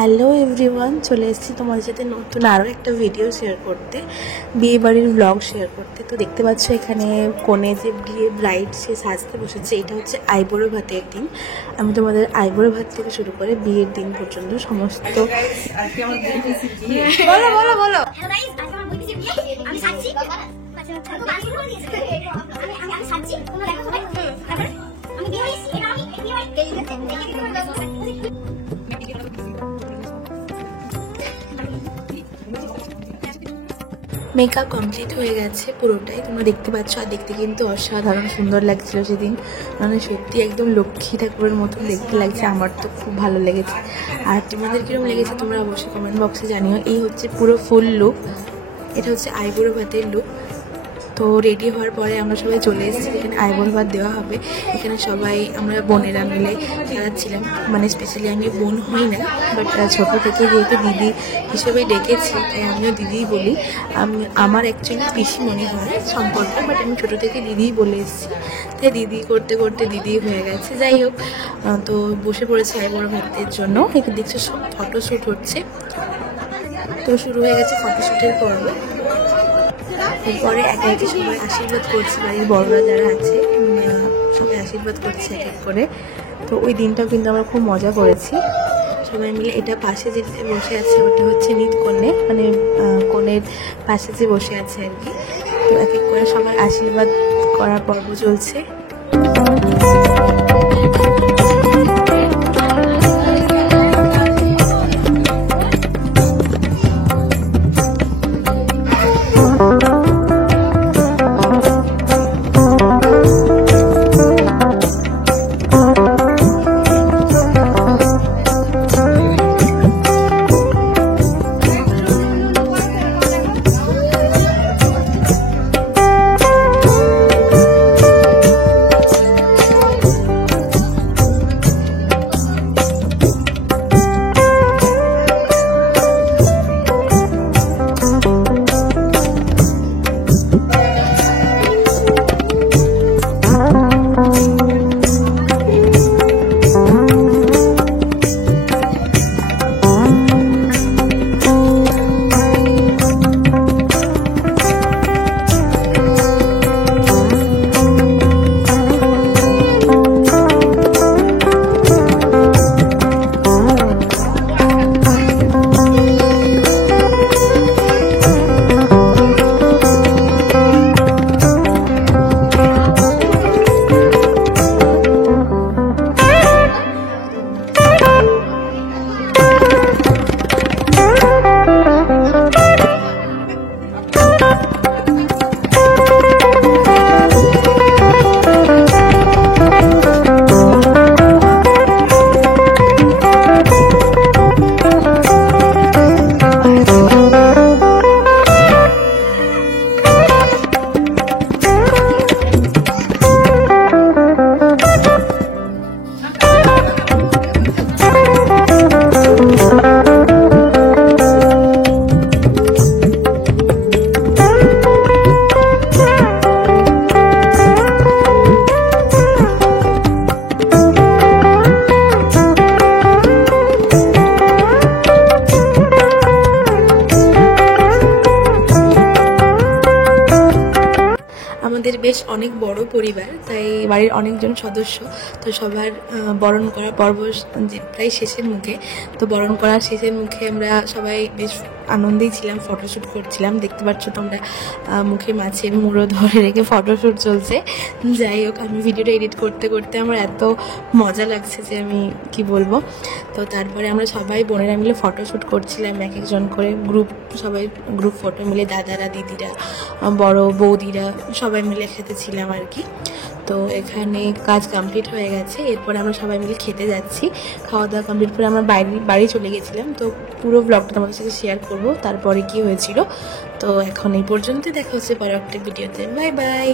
Hello everyone, চলে এসেছি তোমাদের সাথে নতুন আরও একটা ভিডিও শেয়ার করতে, বিয়ে বাড়ির ব্লগ শেয়ার করতে। তো দেখতে পাচ্ছ এখানে কোণে যে বিয়ে ব্রাইড সে সাজতে বসেছে। এটা হচ্ছে আইবুড়ো ভাতের দিন। আমি তোমাদের আইবুড়ো ভাত থেকে শুরু করে বিয়ের দিন পর্যন্ত সমস্ত মেকআপ কমপ্লিট হয়ে গেছে পুরোটাই, তোমরা দেখতে পাচ্ছ। আর দেখতে কিন্তু অসাধারণ সুন্দর লাগছিল সেদিন, মানে সত্যি একদম লক্ষ্মী ঠাকুরের মতন দেখতে লাগছে। আমার তো খুব ভালো লেগেছে। আর তোমাদের কীরকম লেগেছে তোমরা অবশ্যই কমেন্ট বক্সে জানিও। এই হচ্ছে পুরো ফুল লুক, এটা হচ্ছে আইবুড়ো ভাতের লুক। তো রেডি হওয়ার পরে আমরা সবাই চলে এসেছি, এখানে আইবুড়ো ভাত দেওয়া হবে। এখানে সবাই আমরা বোনেরা মিলে খেলাচ্ছিলাম, মানে স্পেশালি আমি বোন হই না, বাট ছোটো থেকে যেহেতু দিদি হিসেবে ডেকেছি তাই আমিও দিদিই বলি। আমার অ্যাকচুয়ালি পিসি মনে হয় সম্পর্ক, বাট আমি ছোটো থেকে দিদিই বলে এসেছি, তাই দিদি করতে করতে দিদি হয়ে গেছে। যাই হোক, তো বসে পড়েছে আইবুড়ো ভাতের জন্য। এখানে দেখছো ফটোশ্যুট হচ্ছে, তো শুরু হয়ে গেছে ফটোশ্যুটের পর্ব। এরপরে একে একে সবাই আশীর্বাদ করছে, বাড়ির বড়রা যারা আছে সবাই আশীর্বাদ করছে এক এক করে। তো ওই দিনটাও কিন্তু আমরা খুব মজা করেছি সবাই মিলে। এটা পাশে যে বসে আছে ওটা হচ্ছে নিত কন্যা, মানে কনের পাশে যে বসে আছে আর কি। তো এক এক করে সবার আশীর্বাদ করার পর্ব চলছে। আমাদের বেশ অনেক বড় পরিবার, তাই বাড়ির অনেকজন সদস্য। তো সবার বরণ করা পর্ব প্রায় শেষের মুখে। তো বরণ করার শেষের মুখে আমরা সবাই বেশ আনন্দেই ছিলাম, ফটোশ্যুট করছিলাম। দেখতে পাচ্ছ তোমরা মুখে মাছের মুড়ো ধরে রেখে ফটোশ্যুট চলছে। যাই হোক, আমি ভিডিওটা এডিট করতে করতে আমার এত মজা লাগছে যে আমি কি বলবো। তো তারপরে আমরা সবাই বোনেরা মিলে ফটোশ্যুট করছিলাম, এক একজন করে সবাই গ্রুপ ফটো মিলে, দাদারা, দিদিরা, বড় বৌদিরা সবাই মিলে একসাথে ছিলাম আর কি। তো এখানে কাজ কমপ্লিট হয়ে গেছে, এরপর আমরা সবাই মিলে খেতে যাচ্ছি। খাওয়া দাওয়া কমপ্লিট করে আমরা বাড়ি চলে গেছিলাম। তো পুরো ব্লগটা তোমাদের সাথে শেয়ার করব তারপরে কি হয়েছিল। তো এখন এই পর্যন্তই, দেখা হচ্ছে পরে একটা ভিডিওতে। Bye bye.